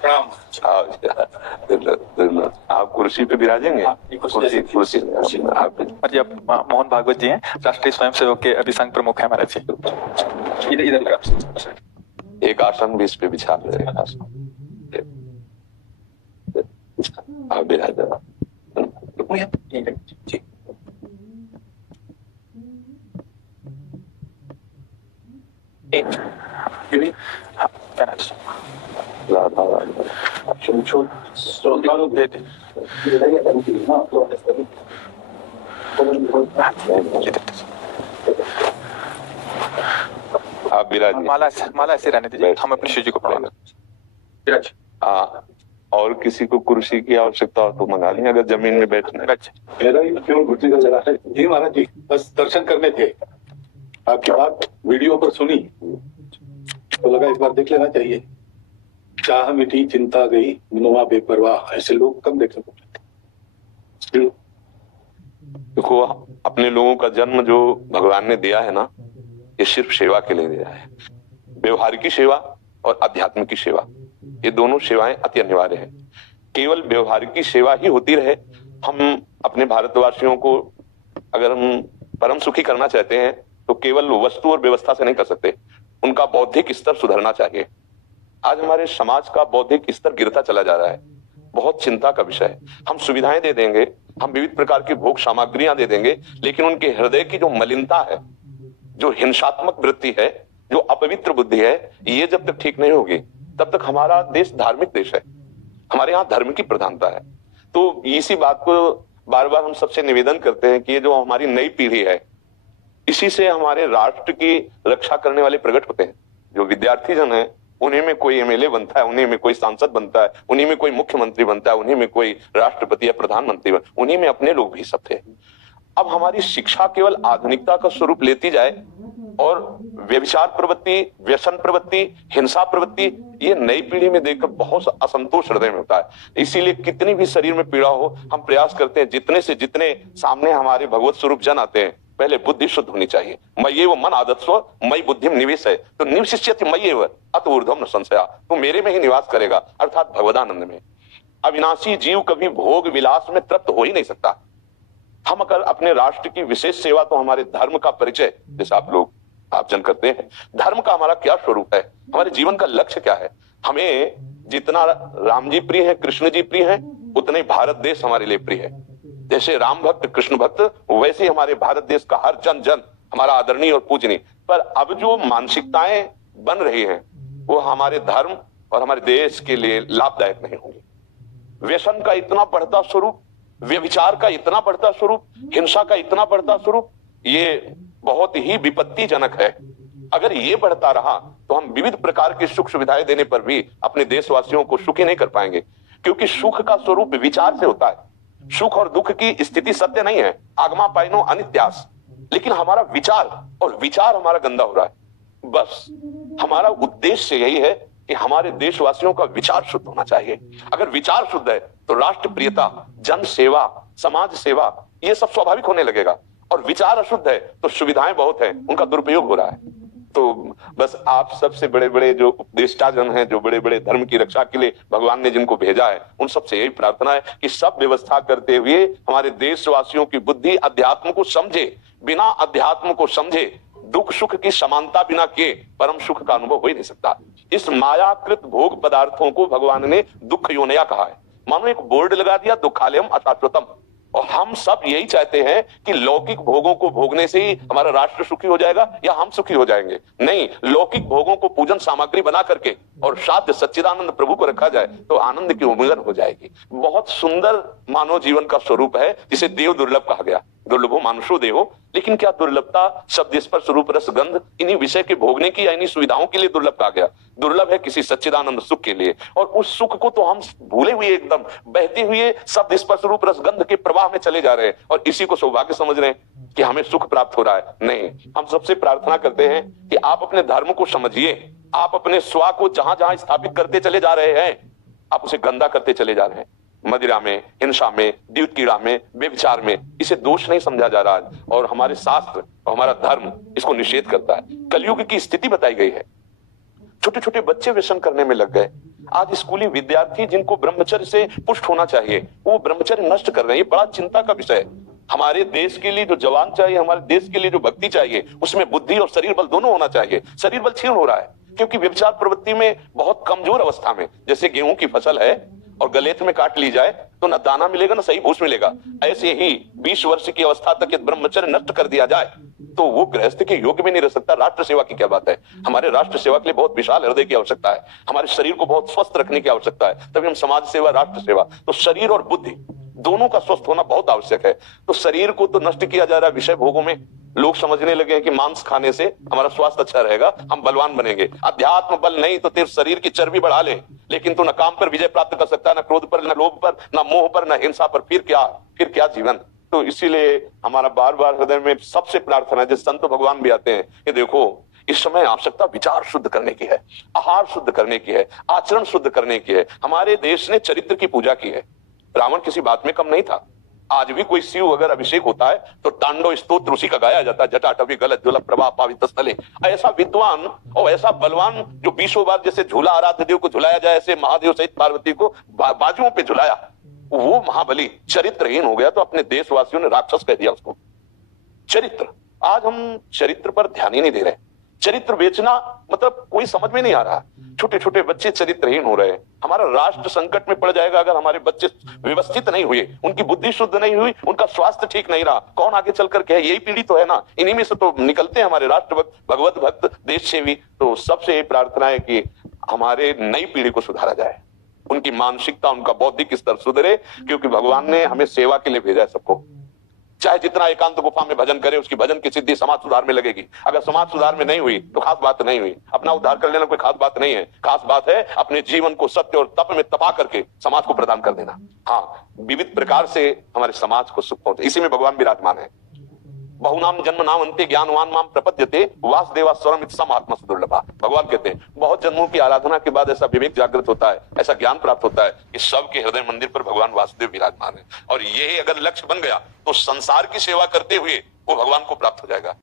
प्रणाम। आप कुर्सी पे विराजेंगे। कुर्सी कुर्सी आप जी, अब मोहन भागवत जी हैं, राष्ट्रीय स्वयंसेवक के अभिसंघ प्रमुख है हमारे जी। इधर इधर एक आसन भी इस पे बिछा दे। आप विराज जी। आप विराज माला ऐसे रहने दीजिए, हम अपने शिव जी को प्रणाम विराज। और किसी को कुर्सी की आवश्यकता हो तो मंगा लें, अगर जमीन में बैठना है। मेरा ही क्यों कुर्सी का जरा है जी महाराज जी, बस दर्शन करने थे। आपकी बात वीडियो पर सुनी तो लगा इस बार देख लेना चाहिए। चाह मिटी चिंता गई मनवा बेपरवाह, ऐसे लोग कम देख सकते। देखो, अपने लोगों का जन्म जो भगवान ने दिया है ना, ये सिर्फ सेवा के लिए दिया है। व्यवहारिक सेवा और आध्यात्मिक सेवा, ये दोनों सेवाएं अति अनिवार्य है। केवल व्यवहारिक सेवा ही होती रहे, हम अपने भारतवासियों को अगर हम परम सुखी करना चाहते हैं तो केवल वस्तु और व्यवस्था से नहीं कर सकते, उनका बौद्धिक स्तर सुधरना चाहिए। आज हमारे समाज का बौद्धिक स्तर गिरता चला जा रहा है, बहुत चिंता का विषय है। हम सुविधाएं दे देंगे, हम विविध प्रकार की भोग सामग्रियां दे देंगे, लेकिन उनके हृदय की जो मलिनता है, जो हिंसात्मक वृत्ति है, जो अपवित्र बुद्धि है, ये जब तक ठीक नहीं होगी तब तक हमारा देश धार्मिक देश है। हमारे यहाँ धर्म की प्रधानता है। तो इसी बात को बार बार हम सबसे निवेदन करते हैं कि ये जो हमारी नई पीढ़ी है, इसी से हमारे राष्ट्र की रक्षा करने वाले प्रकट होते हैं। जो विद्यार्थी जन है, उन्हीं में कोई एमएलए बनता है, उन्हीं में कोई सांसद बनता है, उन्हीं में कोई मुख्यमंत्री बनता है, उन्हीं में कोई राष्ट्रपति या प्रधानमंत्री बनता है, उन्हीं में अपने लोग भी सब थे। अब हमारी शिक्षा केवल आधुनिकता का स्वरूप लेती जाए और व्यभिचार प्रवृत्ति, व्यसन प्रवृत्ति, हिंसा प्रवृत्ति, ये नई पीढ़ी में देखकर बहुत असंतोष हृदय में होता है। इसीलिए कितनी भी शरीर में पीड़ा हो, हम प्रयास करते हैं जितने से जितने सामने हमारे भगवत स्वरूप जन आते हैं, पहले बुद्धि शुद्ध होनी चाहिए। मय्येव मन आदत्स्व मयि बुद्धिम निवेश है, तो निवशिष्यति मय्येव अत ऊर्ध्वम न संशया, तो मेरे में ही निवास करेगा, अर्थात भगवदानंद में। अविनाशी जीव कभी भोग विलास में तृप्त हो ही नहीं सकता। हम अगर अपने राष्ट्र की विशेष सेवा, तो हमारे धर्म का परिचय जैसे आप जन करते हैं, धर्म का हमारा क्या स्वरूप है, हमारे जीवन का लक्ष्य क्या है। हमें जितना राम जी प्रिय है, कृष्ण जी प्रिय है, उतने भारत देश हमारे लिए प्रिय है। जैसे राम भक्त कृष्ण भक्त, वैसे ही हमारे भारत देश का हर जन जन हमारा आदरणीय और पूजनीय। पर अब जो मानसिकताएं बन रही हैं, वो हमारे धर्म और हमारे देश के लिए लाभदायक नहीं होंगी। व्यसन का इतना बढ़ता स्वरूप, व्यभिचार का इतना बढ़ता स्वरूप, हिंसा का इतना बढ़ता स्वरूप, ये बहुत ही विपत्तिजनक है। अगर ये बढ़ता रहा तो हम विविध प्रकार की सुख सुविधाएं देने पर भी अपने देशवासियों को सुखी नहीं कर पाएंगे, क्योंकि सुख का स्वरूप विचार से होता है। सुख और दुख की स्थिति सत्य नहीं है, आगमा पाइनो अनित्यास, लेकिन हमारा विचार, और विचार हमारा गंदा हो रहा है। बस हमारा उद्देश्य यही है कि हमारे देशवासियों का विचार शुद्ध होना चाहिए। अगर विचार शुद्ध है तो राष्ट्र प्रियता, जन सेवा, समाज सेवा, ये सब स्वाभाविक होने लगेगा। और विचार अशुद्ध है तो सुविधाएं बहुत है, उनका दुरुपयोग हो रहा है। तो बस आप सबसे बड़े बड़े जो उपदेष्टा जन हैं, जो बड़े बड़े धर्म की रक्षा के लिए भगवान ने जिनको भेजा है, उन सबसे यही प्रार्थना है कि सब व्यवस्था करते हुए हमारे देशवासियों की बुद्धि अध्यात्म को समझे। बिना अध्यात्म को समझे दुख सुख की समानता बिना किए परम सुख का अनुभव हो ही नहीं सकता। इस मायाकृत भोग पदार्थों को भगवान ने दुख योनया कहा है। मानो एक बोर्ड लगा दिया, दुखालयम अशाश्वतम। और हम सब यही चाहते हैं कि लौकिक भोगों को भोगने से ही हमारा राष्ट्र सुखी हो जाएगा या हम सुखी हो जाएंगे। नहीं, लौकिक भोगों को पूजन सामग्री बना करके और साध्य सच्चिदानंद प्रभु को रखा जाए तो आनंद की उमंगन हो जाएगी। बहुत सुंदर मानव जीवन का स्वरूप है, जिसे देव दुर्लभ कहा गया। दुर्लभो मानुषो देहो, लेकिन क्या दुर्लभता शब्द स्पर्श रूप रस गंध इन्हीं विषय के भोगने की या इन्हीं सुविधाओं के लिए दुर्लभ कहा गया? दुर्लभ है किसी सच्चिदानंद सुख के लिए। और उस सुख को तो हम भूले हुए, एकदम बहते हुए शब्द स्पर्श रूप रस गंध के प्रवाह में चले जा रहे हैं और इसी को सौभाग्य समझ रहे हैं कि हमें सुख प्राप्त हो रहा है। नहीं, हम सबसे प्रार्थना करते हैं कि आप अपने धर्म को समझिए। आप अपने स्व को जहां जहां स्थापित करते चले जा रहे हैं, आप उसे गंदा करते चले जा रहे हैं। मदिरा में, हिंसा में, द्यूत कीड़ा में, व्यभिचार में, इसे दोष नहीं समझा जा रहा है। और हमारे शास्त्र और हमारा धर्म इसको निषेध करता है। कलयुग की स्थिति बताई गई है। छोटे छोटे बच्चे व्यसन करने में लग गए। आज स्कूली विद्यार्थी जिनको ब्रह्मचर्य से पुष्ट होना चाहिए वो ब्रह्मचर्य नष्ट कर रहे हैं। ये बड़ा चिंता का विषय है। हमारे देश के लिए जो जवान चाहिए, हमारे देश के लिए जो भक्ति चाहिए, उसमें बुद्धि और शरीर बल दोनों होना चाहिए। शरीर बल क्षीण हो रहा है क्योंकि व्यभिचार प्रवृत्ति में बहुत कमजोर अवस्था में, जैसे गेहूं की फसल है और गलेथ में काट ली जाए तो न दाना मिलेगा न सही भूस मिलेगा, ऐसे ही 20 वर्ष की अवस्था तक यदि ब्रह्मचर्य नष्ट कर दिया जाए तो वो गृहस्थ के योग्य में नहीं रह सकता। राष्ट्र सेवा की क्या बात है। हमारे राष्ट्र सेवा के लिए बहुत विशाल हृदय की आवश्यकता है, हमारे शरीर को बहुत स्वस्थ रखने की आवश्यकता है, तभी हम समाज सेवा, राष्ट्र सेवा। तो शरीर और बुद्धि दोनों का स्वस्थ होना बहुत आवश्यक है। तो शरीर को तो नष्ट किया जा रहा है विषय भोगों में। लोग समझने लगे हैं कि मांस खाने से हमारा स्वास्थ्य अच्छा रहेगा, हम बलवान बनेंगे। अध्यात्म बल नहीं तो तेरे शरीर की चर्बी बढ़ा ले, लेकिन तू न काम पर विजय प्राप्त कर सकता, न क्रोध पर, न लोभ पर, न मोह पर, न हिंसा पर। फिर क्या जीवन। तो इसीलिए हमारा बार बार हृदय में सबसे प्रार्थना है, जिस संत भगवान भी आते हैं कि देखो इस समय आवश्यकता विचार शुद्ध करने की है, आहार शुद्ध करने की है, आचरण शुद्ध करने की है। हमारे देश ने चरित्र की पूजा की है। रावण किसी बात में कम नहीं था। आज भी कोई शिव अगर अभिषेक होता है तो तांडव स्तोत्र उसी का गाया जाता है, जटाटवी गलत ज्वल प्रभा पावित स्थले। ऐसा विद्वान और ऐसा बलवान जो 20 बार जैसे झूला आराध्य देव को झुलाया जाए, ऐसे महादेव सहित पार्वती को बाजुओं पे झुलाया, वो महाबली चरित्रहीन हो गया तो अपने देशवासियों ने राक्षस कह दिया उसको। चरित्र, आज हम चरित्र पर ध्यान ही नहीं दे रहे। चरित्र बेचना मतलब कोई समझ में नहीं आ रहा। छोटे छोटे बच्चे चरित्रहीन हो रहे हैं। हमारा राष्ट्र संकट में पड़ जाएगा अगर हमारे बच्चे व्यवस्थित नहीं हुए, उनकी बुद्धि शुद्ध नहीं हुई, उनका स्वास्थ्य ठीक नहीं रहा। कौन आगे चलकर के, यही पीढ़ी तो है ना, इन्हीं में से तो निकलते हैं हमारे राष्ट्र भक्त, भगवत भक्त, देश सेवी। तो सबसे ये प्रार्थना है कि हमारे नई पीढ़ी को सुधारा जाए, उनकी मानसिकता, उनका बौद्धिक स्तर सुधरे, क्योंकि भगवान ने हमें सेवा के लिए भेजा है सबको। चाहे जितना एकांत गुफा में भजन करे, उसकी भजन की सिद्धि समाज सुधार में लगेगी। अगर समाज सुधार में नहीं हुई तो खास बात नहीं हुई। अपना उद्धार कर लेना कोई खास बात नहीं है। खास बात है अपने जीवन को सत्य और तप में तपा करके समाज को प्रदान कर देना। हाँ, विविध प्रकार से हमारे समाज को सुख पहुंचे, इसी में भगवान विराजमान है। बहुनाम जन्म नाम अंते ज्ञानवान माम प्रपद्यते वासुदेवा स्वरम इत्सम आत्मा सुदुर्लभा। भगवान कहते हैं बहुत जन्मों की आराधना के बाद ऐसा विवेक जागृत होता है, ऐसा ज्ञान प्राप्त होता है कि सबके हृदय मंदिर पर भगवान वासुदेव विराजमान है। और ये अगर लक्ष्य बन गया तो संसार की सेवा करते हुए वो भगवान को प्राप्त हो जाएगा।